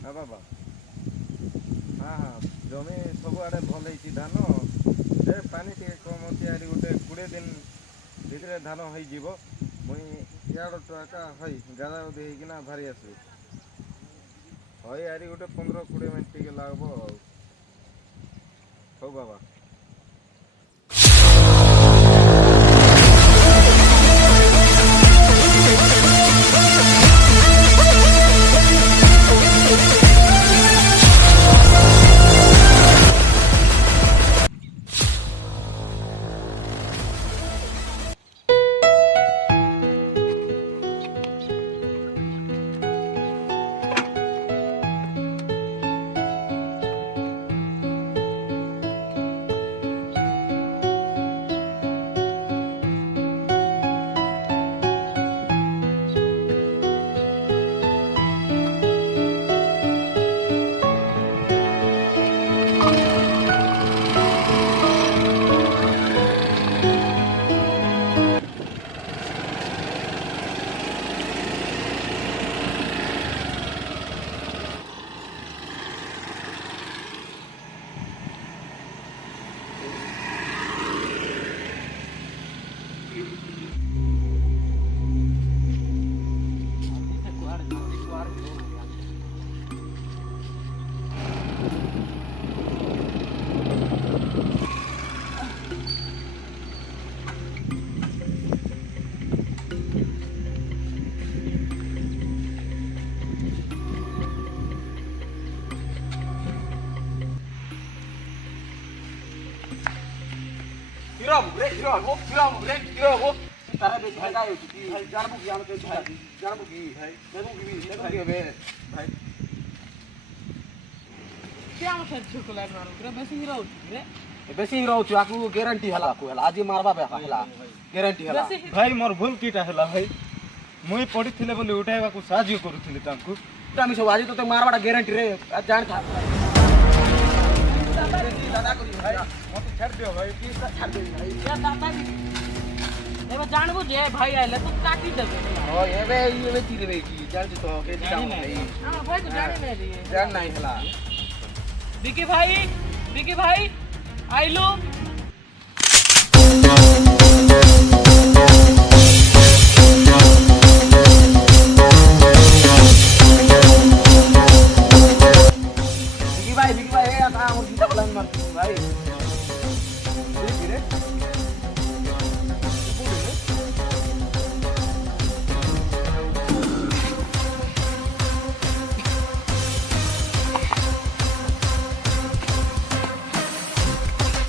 हाँ बाबा हाँ हाँ जमी सबुआड़े भल होती धान जे पानी टे कम अच्छी आरी गोटे 20 दिन भितर धान हो मुई इाड़ तो एका हई गादा गादी होना बाहरी आसबि हई आरी गोटे 15-20 मिनट टे लगब हौ बाबा तारा बे भाई का की भाई जानबो की आम के भाई जानबो की भाई देखो की बे भाई क्या मतलब छोकला मारो रे बेसी रहउ छु आकु गारंटी हला को हला आज मारबा बे हला गारंटी हला भाई मोर भूल कीटा हला भाई मुई पड़ीथिले बोली उठाइबा को साहाଯ୍य करूथिले तांकू तामी सब आज तो मारबाटा गारंटी रे जान था दादा करी भाई मत छाड़ दियो भाई की छाड़ दे भाई या दादा एबे जानबो जे भाई आइले तो काटी देबे ओ एबे तीरे बे की जान तो के जान भाई हां भाई तो जानी नहीं रही जान नहीं हला विकी भाई आइलो